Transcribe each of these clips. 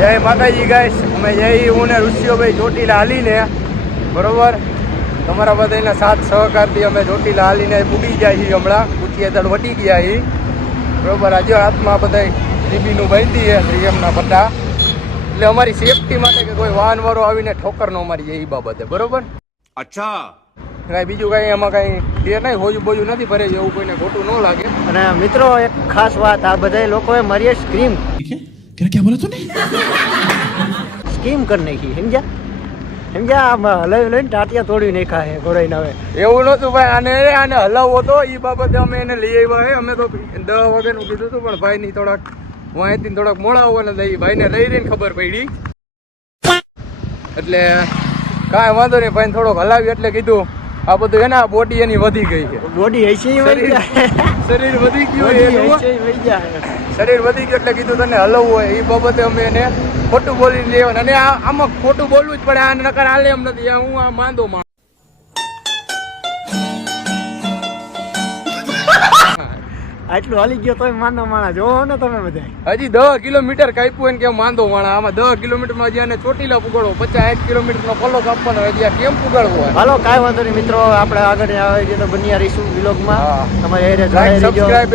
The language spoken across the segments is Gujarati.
જય માતાજી ગાઈસ, અમે જઈ હું ને ઋષિઓભાઈ ચોટીલા હાલીને બરોબર તમારા બધાના સાથ સહકારથી અમે ચોટીલા હાલીને પૂગી ગયા છીએ. હમણાં પૂછીએ તળ વટી ગયા છીએ બરોબર. આજે હાથમાં બધા જીબીનું બાંધી છે શ્રીએમના પટ્ટા, એટલે અમારી સેફટી માટે કે કોઈ વાહન વાળો આવીને ઠોકર ન મારી જાય એ બાબતે બરોબર. અચ્છા, કાંઈ બીજું કાંઈ એમાં કાંઈ એ નહીં, હોજું બોજું નથી ભરે એવું કોઈને ખોટું ન લાગે. અને મિત્રો એક ખાસ વાત, આ બધા લોકોએ મારી સ્ક્રીમ क्या बोला तूने? સ્કીમ કરી નાખી, સમજ્યા આમાં લઈને ટાટિયા તોડી નાખ્યા છે ઘોડાઈને. હવે એવું નહોતું ભાઈ, આને હલાવવો તો એ બાબતે અમે એને લઈ આવ્યા છે. અમે તો 10 વાગ્યાનું કીધું હતું પણ ભાઈની થોડાક અહીંથી થોડાક મોડા આવવાના હતા. ભાઈને લઈ રહીને ખબર પડી એટલે કાંઈ વાંધો નહીં, ભાઈને થોડોક હલાવી એટલે કીધું આ બધું એના બોડી એની વધી ગઈ છે. બોડી હશે શરીર વધી ગયું શરીર વધી ગયું એટલે કીધું તને હલવવું હોય એ બાબતે અમે એને ખોટું બોલી લેવાનું. અને આમાં ખોટું બોલવું જ પડે, આ નકર હાલે એમ નથી. હું આ માંદો માં આટલું હાલી ગયો તોય માંદો માણા જોવો ને તમે બધા. હજી 10 કિલોમીટર કાપ્યું હોય ને કે માંદો માણા. આમાં 10 કિલોમીટરમાં હજી આને ચોટીલા પુગાડવો, 50-60 કિલોમીટરનો પલ્લો કાપવાનો, હજી આ કેમ પુગાડવો હોય. હાલો કાંઈ વાંધો નહીં મિત્રો, આપણે આગળ આવી તો બન્યા રહીશું વ્લોગમાં. તમારે લાઈક સબસ્ક્રાઇબ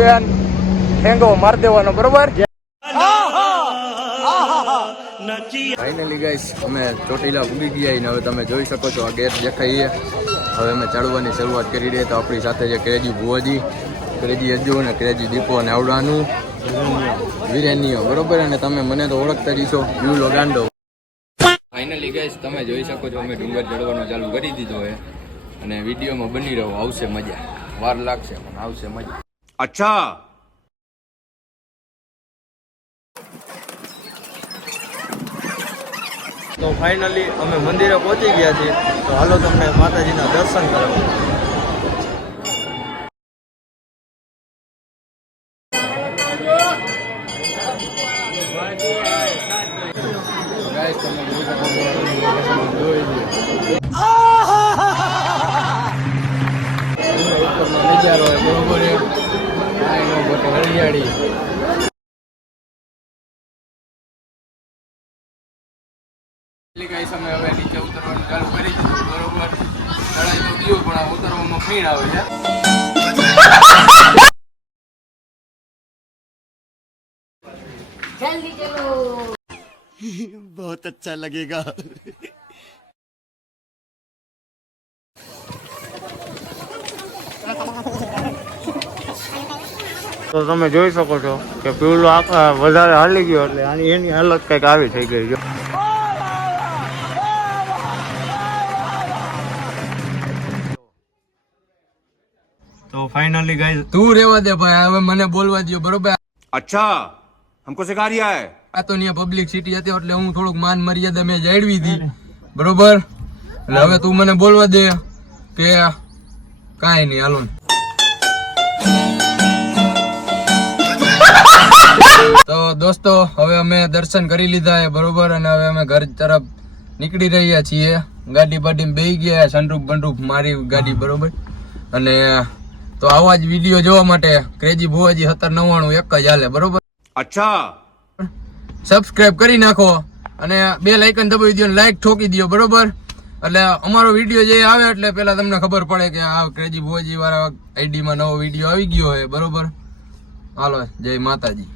ઠેંગો માર દેવાનો બરોબર. ફાઇનલી ગાઈસ અમે ચોટીલા પૂગી ગયા ને હવે તમે જોઈ શકો છો આ ગેટ દેખાય. હવે અમે ચડવાની શરૂઆત કરી રહ્યા. તો આપણી સાથે છે ક્રેજી ભુવાજી, ક્રેજી અજ્જુ ને ક્રેજી દીપો અને આવડાનું વિરેનીઓ બરોબર. અને તમે મને તો ઓળખતા જ છો, યુલો ગાંડો. ફાઇનલી ગાઈસ તમે જોઈ શકો છો અમે ડુંગર ચડવાનું ચાલુ કરી દીધો છે અને વિડીયોમાં બની રહ્યો. આવશે મજા, વાર લાગશે પણ આવશે મજા. अच्छा, તો ફાઇનલી અમે મંદિરે પહોંચી ગયા છીએ. તો હાલો તમને માતાજીના દર્શન કરાવો. નજારો બરોબર હરિયાળી. અમે હવે નીચે ઉતરવાનું ચાલુ કરી દીધું બરોબર. ચડાઈ તો ગયું પણ આ ઉતરવામાં ફીણ આવે છે. जल्दी चलो, बहुत अच्छा लगेगा. તો તમે જોઈ શકો છો કે પીવલો વધારે હાલી ગયો એટલે એની હાલત કંઈક આવી થઈ ગઈ છે. તો ફાઇનલી ગાઈસ તું રેવા દે ભાઈ, હવે મને બોલવા દો બરોબર. अच्छा, हमको सिखा रिया है. આ તો ત્યાં પબ્લિક સિટી હતી એટલે હું થોડુંક માન મર્યાદા મેં જાળવી હતી બરોબર. એટલે હવે તું મને બોલવા દે કે કાંઈ નહીં હાલો. તો દોસ્તો હવે અમે દર્શન કરી લીધા છે બરોબર. અને હવે અમે ઘર તરફ નીકળી રહ્યા છીએ. ગાડી બાડી બેસી ગયા, સનરૂફ બંડરૂફ મારી ગાડી બરોબર. અને તો આવા જ વિડીયો જોવા માટે ક્રેજી ભુવાજી 1799 એક જ હાલે બરોબર. अच्छा, સબસ્ક્રાઇબ કરી નાખો અને બેલ આઇકન દબાવી દો, લાઈક ઠોકી દો બરોબર. એટલે અમારો વિડીયો જે આવે એટલે પેલા તમને ખબર પડે કે આ ક્રેજી ભુવાજી વાળા આઈડી માં નવો વિડીયો આવી ગયો છે બરોબર. હાલો જય માતાજી.